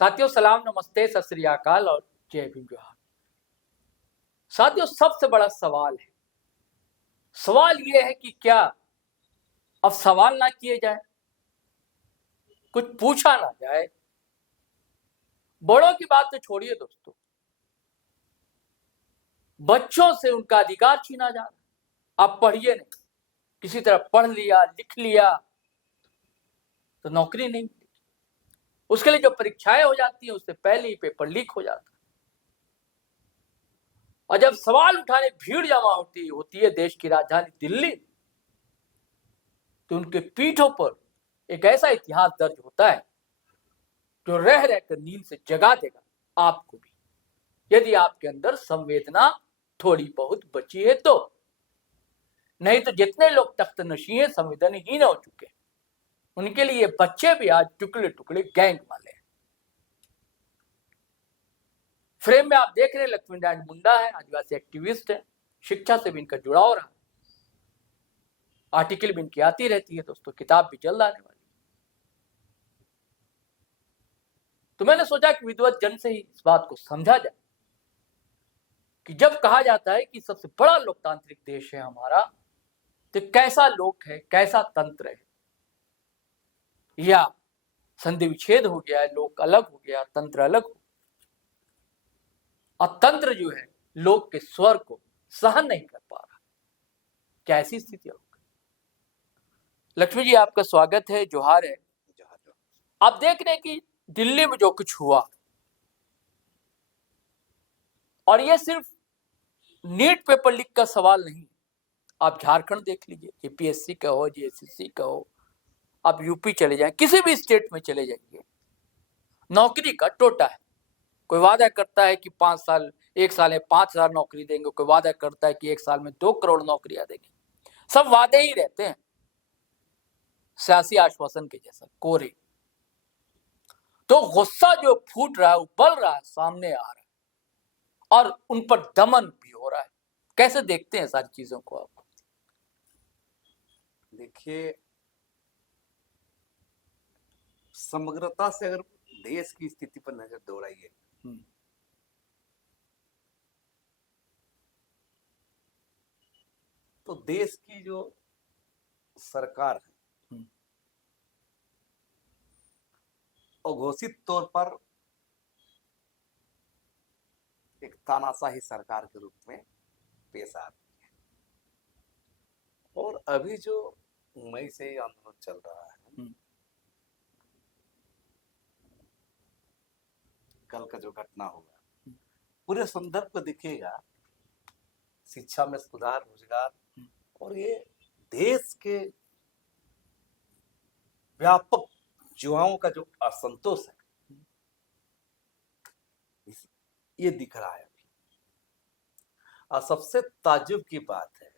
साथियों सलाम, नमस्ते, सत श्री अकाल और जय भीम जोहार। साथियों सबसे बड़ा सवाल है, सवाल ये है कि क्या अब सवाल ना किए जाए, कुछ पूछा ना जाए। बड़ों की बात तो छोड़िए दोस्तों, बच्चों से उनका अधिकार छीना जा रहा। आप पढ़िए नहीं, किसी तरह पढ़ लिया लिख लिया तो नौकरी नहीं मिली। उसके लिए जो परीक्षाएं हो जाती हैं उससे पहले ही पेपर लीक हो जाता है। और जब सवाल उठाने भीड़ जमा होती है देश की राजधानी दिल्ली, तो उनके पीठों पर एक ऐसा इतिहास दर्ज होता है जो रह रहकर नींद से जगा देगा आपको भी, यदि आपके अंदर संवेदना थोड़ी बहुत बची है तो। नहीं तो जितने लोग तख्त नशी हैं, संवेदनहीन हो चुके हैं, उनके लिए बच्चे भी आज टुकड़े टुकड़े गैंग वाले हैं। फ्रेम में आप देख रहे हैं लक्ष्मी नारायण मुंडा है, आदिवासी एक्टिविस्ट है, शिक्षा से भी इनका जुड़ाव रहा। आर्टिकल भी इनकी आती रहती है दोस्तों, किताब भी जल्द आने वाली। तो मैंने सोचा कि विद्वत जन से ही इस बात को समझा जाए कि जब कहा जाता है कि सबसे बड़ा लोकतांत्रिक देश है हमारा, तो कैसा लोक है, कैसा तंत्र है, या संधि विच्छेद हो गया है, लोक अलग हो गया, तंत्र अलग हो, और तंत्र जो है लोक के स्वर को सहन नहीं कर पा रहा। क्या ऐसी स्थिति होगी? लक्ष्मी जी आपका स्वागत है, जोहार है। आप देख रहे हैं कि दिल्ली में जो कुछ हुआ, और ये सिर्फ नीट पेपर लीक का सवाल नहीं। आप झारखंड देख लीजिए, एपीएससी का हो, जीएसएससी का हो, आप यूपी चले जाएं, किसी भी स्टेट में चले जाइए, नौकरी का टोटा है। कोई वादा करता है कि 5 साल, 1 साल में 5,000 नौकरी देंगे, कोई वादा करता है कि 1 साल में 2 करोड़ नौकरियां देंगे। सब वादे ही रहते हैं, सियासी आश्वासन के जैसा कोरे। तो गुस्सा जो फूट रहा है, उबल रहा है, सामने आ रहा है, और उन पर दमन भी हो रहा है। कैसे देखते हैं सारी चीजों को आप? देखिए, समग्रता से अगर देश की स्थिति पर नजर दौड़ाइए, तो देश की जो सरकार है अघोषित तौर पर एक तानाशाही सरकार के रूप में पेश आ रही है। और अभी जो मई से आंदोलन चल रहा है, कल का जो घटना होगा, पूरे संदर्भ को देखिएगा, शिक्षा में सुधार, रोजगार, और ये देश के व्यापक युवाओं का जो असंतोष है, ये दिख रहा है अभी। और सबसे ताज्जुब की बात है,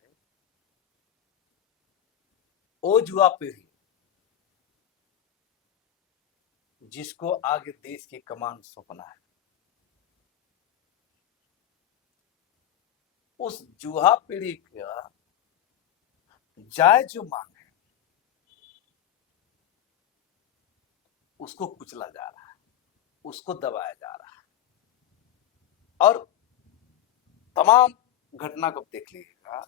वो युवा पीढ़ी जिसको आगे देश की कमान सौंपना है, उस युवा पीढ़ी का जायज जो मांग है, उसको कुचला जा रहा है, उसको दबाया जा रहा है। और तमाम घटना को देख लीजिएगा,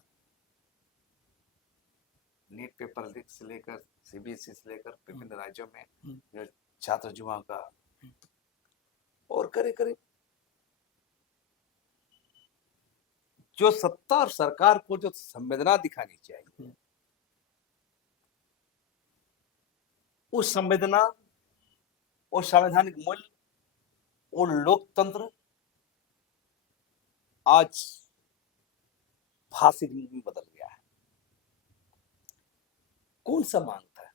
नीट पेपर लीक से लेकर सीबीएसई से लेकर विभिन्न राज्यों में जो छात्र युवाओं का, और करीब जो सत्ता और सरकार को जो संवेदना दिखानी चाहिए, उस संवेदना, वो संवैधानिक मूल्य, वो लोकतंत्र आज फांसी में बदल गया है। कौन सा मांग था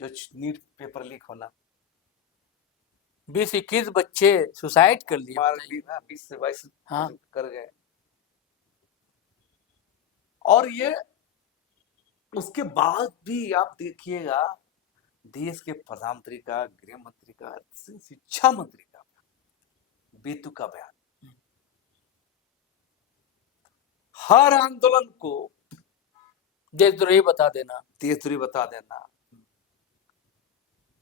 जो नीट पेपर लीक होना? 20-21 बच्चे सुसाइड कर लिए, 20 से 22 हाँ, कर गए। और ये उसके बाद भी आप देखिएगा, देश के प्रधानमंत्री का, गृह मंत्री का, शिक्षा मंत्री का बेतुका बयान, हर आंदोलन को देशद्रोही बता देना, देशद्रोही बता देना।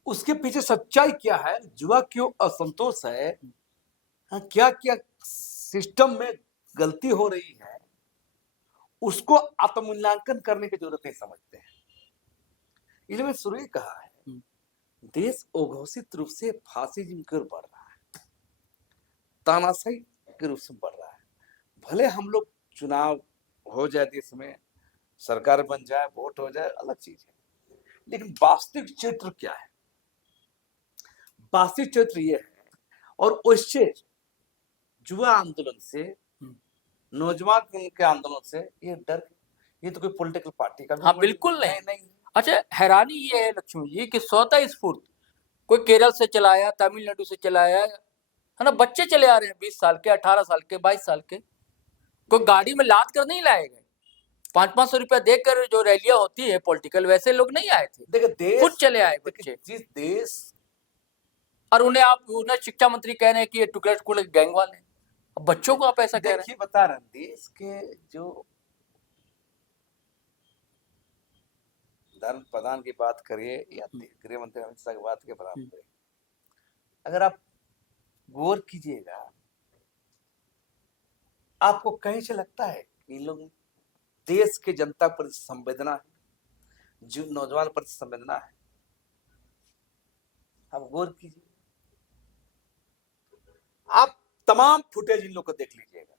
उसके पीछे सच्चाई क्या है, युवा क्यों असंतोष है, हाँ, क्या क्या सिस्टम में गलती हो रही है, उसको आत्ममूल्यांकन करने की जरूरत नहीं समझते हैं। इसलिए मैंने शुरू ही कहा है, देश अघोषित रूप से फासिज्म की ओर बढ़ रहा है, तानाशाही के रूप से बढ़ रहा है। भले हम लोग चुनाव हो जाए देश में, सरकार बन जाए, वोट हो जाए, अलग चीज है, लेकिन वास्तविक चित्र क्या है? वास्तविक चित्र ये है, और उससे युवा आंदोलन से, नौजवान के आंदोलन से ये डर, ये तो कोई पॉलिटिकल पार्टी का हाँ बिल्कुल नहीं। अच्छा, हैरानी ये है लक्ष्मी जी कि स्वतः स्फूर्त कोई केरल से चलाया, तमिलनाडु से चलाया, है ना, बच्चे चले आ रहे हैं 20 साल के, 18 साल के, 22 साल के, कोई गाड़ी में लाद कर नहीं लाए गए। 500-500 रुपया देकर जो रैलियां होती है पॉलिटिकल, वैसे लोग नहीं आए थे, देखिए देश, खुद चले आए बच्चे। जिस देश, और उन्हें शिक्षा मंत्री कह रहे हैं कि ये टुकड़े टुकड़े गैंग वाले, अब बच्चों को आप ऐसा कह रहे हैं। देखिए बता रहे हैं, देश के जो धर्म प्रधान की बात करिए या गृह मंत्री अमित शाह की बात के बराबर करिए, अगर आप गौर कीजिएगा, आपको कहीं से लगता है कि लोग देश के जनता पर संवेदना है, जो नौजवान पर संवेदना है? आप गौर कीजिए, आप तमाम फुटेज इन लोग को देख लीजिएगा,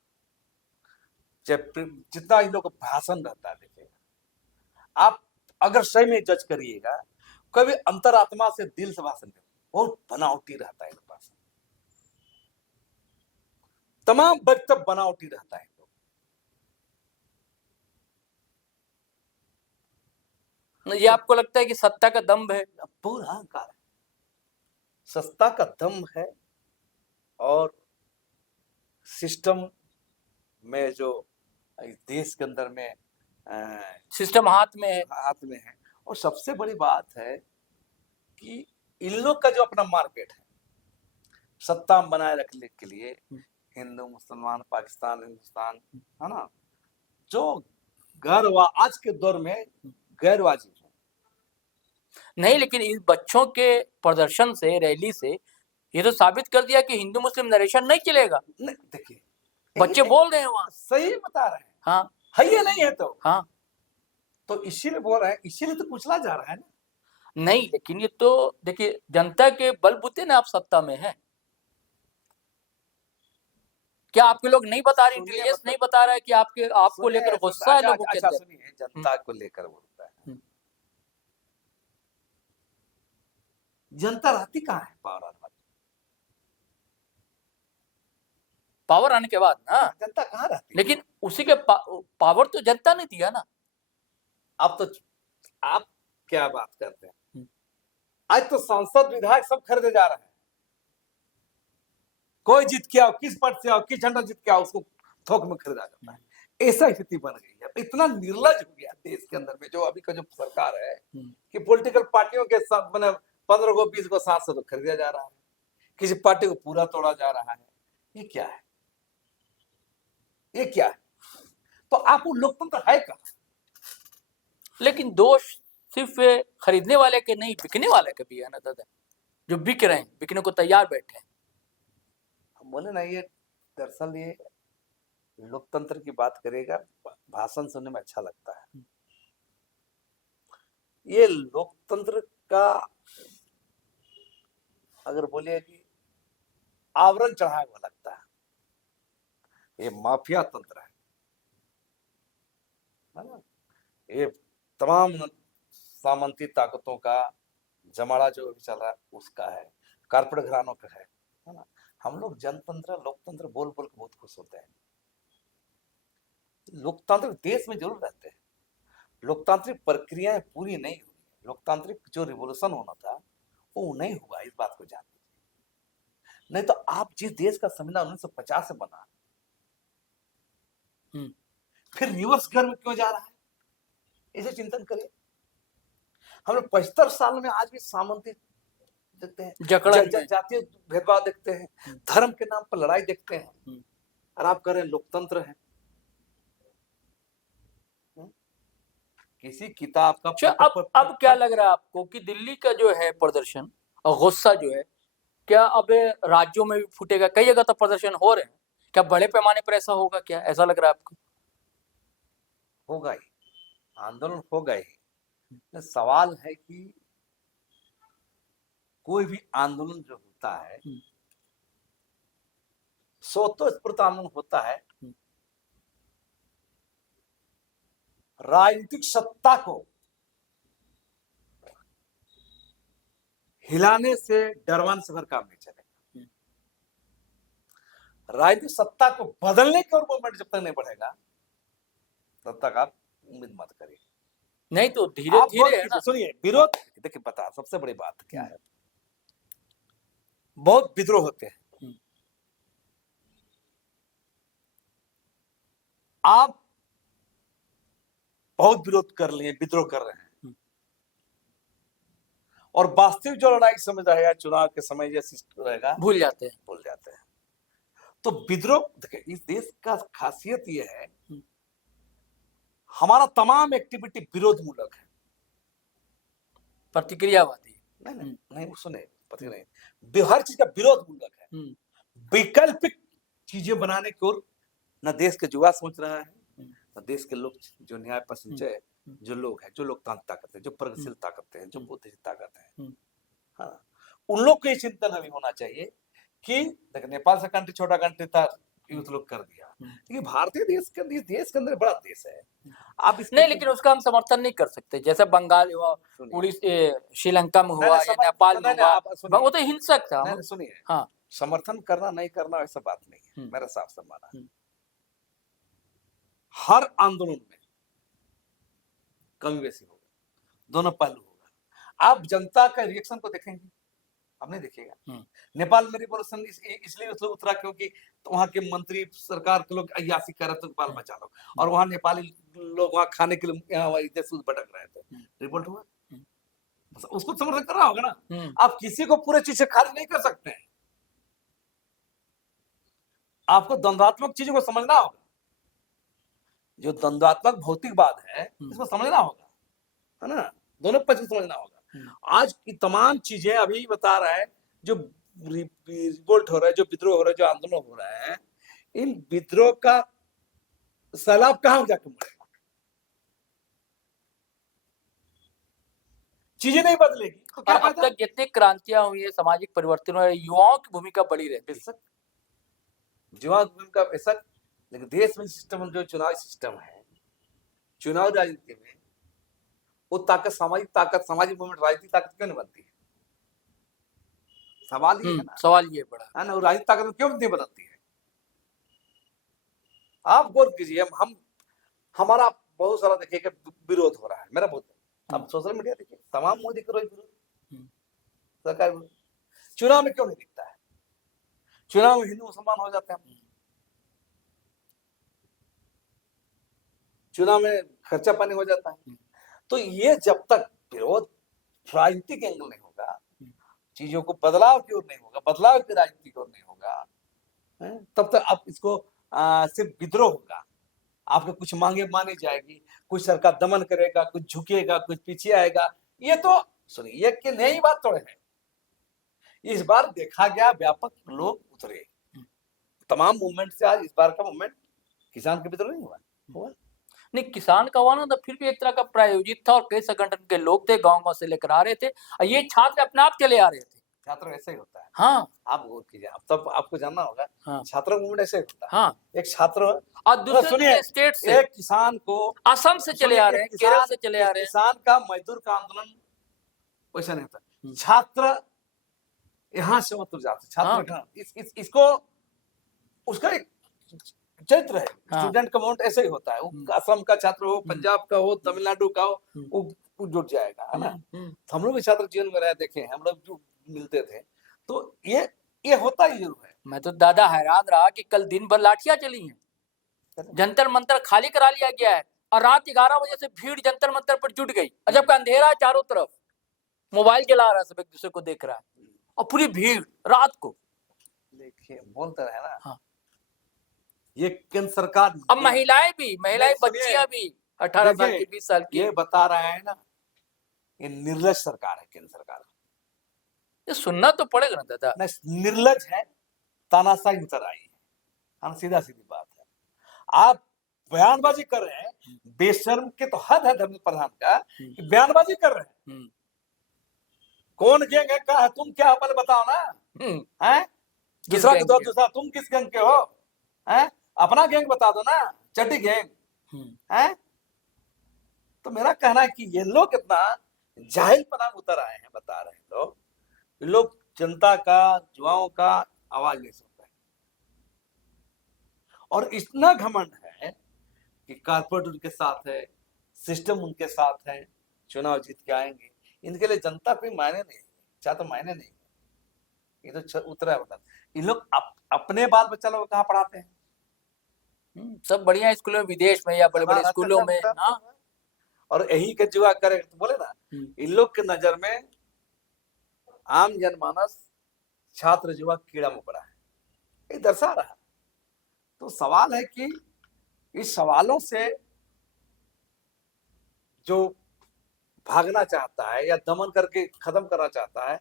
जितना इन लोग का भाषण रहता है देखिएगा, आप अगर सही में जज करिएगा, कभी अंतरात्मा से, दिल से भाषण नहीं, बहुत बनावटी रहता है भाषण, तमाम वक्तव्य बनावटी रहता है। ये आपको लगता है कि सत्ता का दम्भ है? पूरा अहंकार है, सत्ता का दम्भ है, और सिस्टम में जो देश के अंदर में सिस्टम हाथ में है। और सबसे बड़ी बात है कि इन लोग का जो अपना मार्केट है, सत्ता बनाए रखने के लिए, हिंदू मुसलमान, पाकिस्तान, हिंदुस्तान, है ना, जो आज के दौर में गैरवाजिब है। नहीं, लेकिन इन बच्चों के प्रदर्शन से, रैली से ये तो साबित कर दिया कि हिंदू मुस्लिम नरेशन नहीं चलेगा। नहीं, देखिए बच्चे बोल रहे हैं वहां, सही बता रहे हैं। हाँ है ये नहीं है तो, हाँ, तो इसीलिए बोल रहे हैं, इसीलिए तो कुचला जा रहा है ना। नहीं, लेकिन ये तो देखिए, जनता के बलबूते ना आप सत्ता में है। क्या आपके लोग नहीं बता रहे, इंटेलिजेंस नहीं बता रहा है कि आपको लेकर गुस्सा है लोगों के अंदर? सुनिए, जनता को लेकर बोलता है, जनता रहती कहाँ है पावर आने के बाद ना, जनता कहाँ रहती है? लेकिन उसी के पावर तो जनता ने दिया ना। अब तो आप क्या बात करते हैं, आज तो सांसद विधायक सब खरीदे जा रहे हैं, कोई जीत के आओ, किस पद से आओ, किस झंडा जीत के आओ, उसको थोक में खरीदा जाता है। ऐसा स्थिति बन गई है, इतना निर्लज हो गया देश के अंदर में जो अभी का जो सरकार है, कि पॉलिटिकल पार्टियों के साथ मैंने 15 को 20 को सांसद खरीदा जा रहा है, किसी पार्टी को पूरा तोड़ा जा रहा है। ये क्या है, ये क्या है? तो आपको लोकतंत्र है कहाँ? लेकिन दोष सिर्फ खरीदने वाले के नहीं, बिकने वाले के भी है ना दादा, जो बिक रहे हैं, बिकने को तैयार बैठे हैं। हम बोले ना, ये दरअसल ये लोकतंत्र की बात करेगा, भाषण सुनने में अच्छा लगता है, ये लोकतंत्र का अगर बोलिए कि आवरण चढ़ाया हुआ लगता है, ये माफिया तंत्र है ना, ये तमाम सामंती ताकतों का जमाड़ा जो भी चल रहा है उसका है, कारपोरेट घरानों का है ना। हम लोग जनतंत्र, लोकतंत्र बोल बोल के बहुत खुश होते हैं। लोकतांत्रिक देश में जरूर रहते हैं, लोकतांत्रिक प्रक्रियाएं पूरी नहीं हुई, लोकतांत्रिक जो रिवोल्यूशन होना था वो नहीं हुआ, इस बात को जान लीजिए। नहीं तो आप जिस देश का संविधान 1950 से बना, फिर रिवर्स घर में क्यों जा रहा है, इसे चिंतन करिए। हम लोग 75 साल में आज भी सामंती देखते हैं, जातीय भेदभाव देखते हैं, धर्म के नाम पर लड़ाई देखते हैं, और आप कह रहे हैं लोकतंत्र है। किसी किताब का अब क्या लग रहा है आपको कि दिल्ली का जो है प्रदर्शन और गुस्सा जो है क्या अब राज्यों में भी फूटेगा? कई जगह तो प्रदर्शन हो रहे हैं, क्या बड़े पैमाने पर ऐसा होगा? क्या ऐसा लग रहा है आपको? होगा ही, आंदोलन होगा ही। सवाल है कि कोई भी आंदोलन जो होता है स्वतःस्फूर्त आंदोलन होता है राजनीतिक सत्ता को हिलाने से डरवाने से भर काम नहीं चलेगा। राजनीतिक सत्ता को बदलने की ओर मूवमेंट जब तक नहीं बढ़ेगा तब तक आप उम्मीद मत करिए। नहीं तो धीरे आप धीरे है ना। सुनिए, विरोध देखिए, पता सबसे बड़ी बात क्या है, बहुत विद्रोह होते हैं। आप बहुत विरोध कर लिए, विद्रोह कर रहे हैं, और वास्तविक जो लड़ाई समझ रहेगा चुनाव के समय जैसे रहेगा भूल जाते हैं। तो विद्रोह, देखिए इस देश का खासियत यह है हमारा तमाम एक्टिविटी विरोध मूलक है, प्रतिक्रियावादी। नहीं नहीं सुने, पता नहीं, हर चीज का विरोध मूलक है। वैकल्पिक चीजें बनाने की ओर न देश के युवा सोच रहा है, न देश के लोग जो न्याय पसंद है, जो लोग हैं, जो लोकतांत्रिक ताकत है, जो प्रगतिशील ताकत है, जो बुद्धिजीवी ताकत है, हाँ, उन लोग को ये चिंतन अभी होना चाहिए कि देखिए नेपाल से कंट्री छोटा कंट्री था, यूथ लोग कर दिया, लेकिन भारतीय देश के अंदर बड़ा देश है। आप नहीं, लेकिन उसका हम समर्थन नहीं कर सकते। जैसे बंगाल हुआ, उड़ीसा, श्रीलंका में हुआ या नेपाल में हुआ, वो तो हिंसक था। सुनिए, हाँ, समर्थन करना नहीं करना ऐसा बात नहीं है, मेरा साफ सा माना है। हर आंदोलन में कमी बेसी होगा, दोनों पहलू होगा। आप जनता का रिएक्शन को देखेंगे, आप नहीं देखिएगा। नेपाल में रिवॉल्यूशन इसलिए उतरा क्योंकि तो वहां के मंत्री सरकार के लोग अयासी कर रहे थे, नेपाल बचा लो, और वहां नेपाली लोग वहां खाने के लिए यहाँ देश भटक रहे थे, रिवोल्ट हुआ, उसको समर्थन कर रहा होगा ना। आप किसी को पूरे चीज से खारिज नहीं कर सकते हैं, आपको द्वंद्वात्मक चीजों को समझना होगा। जो द्वंद्वात्मक भौतिकवाद है इसको समझना होगा, है ना, दोनों पक्ष को समझना होगा। आज की तमाम चीजें अभी बता रहा है, जो रिवोल्ट हो रहा है, जो विद्रोह हो रहा है, जो आंदोलन हो रहा है, इन विद्रोह का सैलाब कहां जाकर मुड़ेगा? चीजें नहीं बदलेगी तो क्या अब तक जितनी क्रांतियां हुई है, सामाजिक परिवर्तन हुआ, युवाओं की भूमिका बड़ी रहती है। युवा की भूमिका बेशक, लेकिन देश में सिस्टम जो चुनावी सिस्टम है, चुनाव राजनीति में वो ताकत, सामाजिक मूवमेंट राजनीतिक ताकत क्यों नहीं बनती है? सवाल ये है ना, सवाल ये बड़ा है ना, वो राजनीतिक ताकत क्यों नहीं बनती है? आप गौर कीजिए, हम हमारा बहुत सारा देखिए विरोध हो रहा है, मेरा बहुत, अब सोशल मीडिया देखिए, तमाम मोदी के रोज विरोध, सरकार विरोध। चुनाव में क्यों नहीं दिखता है? चुनाव में हिंदू मुसलमान हो जाते हैं, चुनाव में खर्चा पानी हो जाता है। तो ये जब तक विरोध राजनीतिक एंगल नहीं होगा, चीजों को बदलाव की ओर नहीं होगा, बदलाव की राजनीति की ओर नहीं होगा, तब तक आप इसको सिर्फ विद्रोह होगा। आपके कुछ मांगे मानी जाएगी, कुछ सरकार दमन करेगा, कुछ झुकेगा, कुछ पीछे आएगा। ये तो सुनिए कि नई बात थोड़े है, इस बार देखा गया व्यापक लोग उतरे, तमाम मूवमेंट से आज इस बार का मूवमेंट किसान के विद्रोह नहीं हुआ। नहीं, किसान का हुआ ना, तो फिर भी एक तरह का प्रायोजित था, और कई संगठन के लोग थे, गांव-गांव से लेकर आ रहे थे, और ये छात्र अपने आप चले आ रहे थे। छात्र ऐसे ही होता है। हाँ, आप गौर कीजिए, अब तब आपको जानना होगा। हाँ, छात्र मूवमेंट ऐसे होता है। हाँ, एक छात्र और दूसरे स्टेट से, एक किसान को, असम से चले आ रहे हैं, केरल से चले आ रहे हैं। किसान का मजदूर का आंदोलन वैसा नहीं होता, छात्र यहाँ से उतर जाते, छात्र इसको उसका एक चरित्र है। स्टूडेंट का मूवमेंट ऐसे ही होता है, वो असम का छात्र हो, पंजाब का हो, तमिलनाडु का हो, वो जुट जाएगा, है ना। हम लोग भी छात्र जीवन में रहे, देखे, हम लोग जो मिलते थे, तो ये होता ही जरूर है। मैं तो दादा हैरान रहा कि कल दिन भर लाठियां चली हैं, जंतर मंतर खाली करा लिया गया है, और रात 11 बजे से भीड़ जंतर मंतर पर जुट गई, और जबकि अंधेरा है चारों तरफ, मोबाइल चला रहा है, सब एक दूसरे को देख रहा है, और पूरी भीड़ रात को। देखिए, बोलते रहे ना। हाँ, ये केंद्र सरकार, अब महिलाएं बच्चियां भी 18 साल की, 20 साल की, ये बता रहे हैं ना, ये निर्लज सरकार है केंद्र सरकार। ये सुनना तो पड़ेगा ना दादा। नहीं, निर्लज है, तानाशाही उतर आई है। हाँ, सीधा सीधी बात है। आप बयानबाजी कर रहे हैं, बेशर्म के तो हद है धर्मेंद्र प्रधान का कि बयानबाजी कर रहे हैं। कौन गैंग है, क्या है, तुम क्या पहले बताओ ना। हैं? दूसरा गैंग तो के? दूसरा, तुम किस गैंग के हो? हैं? अपना गैंग बता दो ना, चड्डी गैंग। हैं? तो मेरा कहना है कि ये लोग कितना जाहिलपना में उतर आए हैं, बता रहे हैं लोग। ये लोग जनता का, युवाओं का आवाज नहीं सुन रहे, और इतना घमंड है कि कारपोरेट उनके साथ है, सिस्टम उनके साथ है, चुनाव जीत के आएंगे। इनके लिए जनता कोई मायने नहीं, चाहे तो मायने नहीं। ये तो उतरा है बता। ये लोग अपने बाल बच्चा लोग कहाँ पढ़ाते हैं? सब बढ़िया स्कूलों में, विदेश में या बड़े बड़े स्कूलों में। हाँ, और यही के जुआ करे तो बोले ना, इन लोग के नजर में आम जनमानस, छात्र, युवा कीड़ा मकोड़ा है, ये दर्शा रहा। तो सवाल है कि इस सवालों से जो भागना चाहता है या दमन करके खत्म करना चाहता है,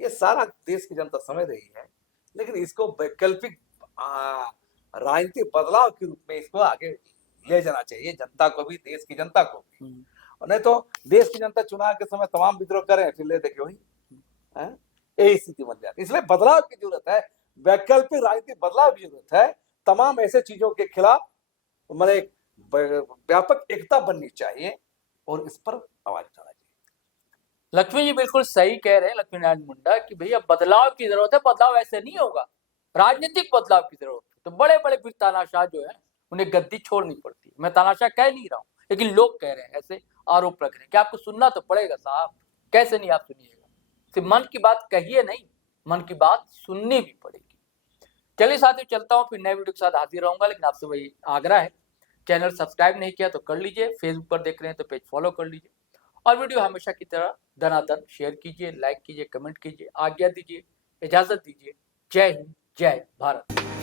ये सारा देश की जनता समझ रही है। लेकिन इसको वैकल्पिक राजनीतिक बदलाव के रूप में इसको आगे ले जाना चाहिए, जनता को भी, देश की जनता को भी। और नहीं तो देश की जनता चुनाव के समय तमाम विद्रोह करें, फिर ले देखे वही, यही स्थिति बन जाती है। इसलिए बदलाव की जरूरत है, वैकल्पिक राजनीतिक बदलाव की जरूरत है। तमाम ऐसे चीजों के खिलाफ मैंने एक व्यापक एकता बननी चाहिए और इस पर आवाज उठाना चाहिए। लक्ष्मी जी बिल्कुल सही कह रहे हैं, लक्ष्मी नारायण मुंडा, कि भैया बदलाव की जरूरत है। बदलाव ऐसे नहीं होगा, राजनीतिक बदलाव की जरूरत है। तो बड़े बड़े फिर तानाशाह जो है उन्हें गद्दी छोड़नी पड़ती है। मैं तानाशाह कह नहीं रहा हूँ, लेकिन लोग कह रहे हैं, ऐसे आरोप रख रहे हैं कि आपको सुनना तो पड़ेगा साहब। कैसे नहीं आप सुनिएगा? सिर्फ मन की बात कहिए नहीं, मन की बात सुननी भी पड़ेगी। चलिए साथियों, चलता हूँ, फिर नए वीडियो के साथ हाजिर रहूंगा। लेकिन आपसे वही आग्रह है, चैनल सब्सक्राइब नहीं किया तो कर लीजिए, फेसबुक पर देख रहे हैं तो पेज फॉलो कर लीजिए, और वीडियो हमेशा की तरह धनाधन शेयर कीजिए, लाइक कीजिए, कमेंट कीजिए, आज्ञा दीजिए, इजाजत दीजिए। जय हिंद, जय भारत।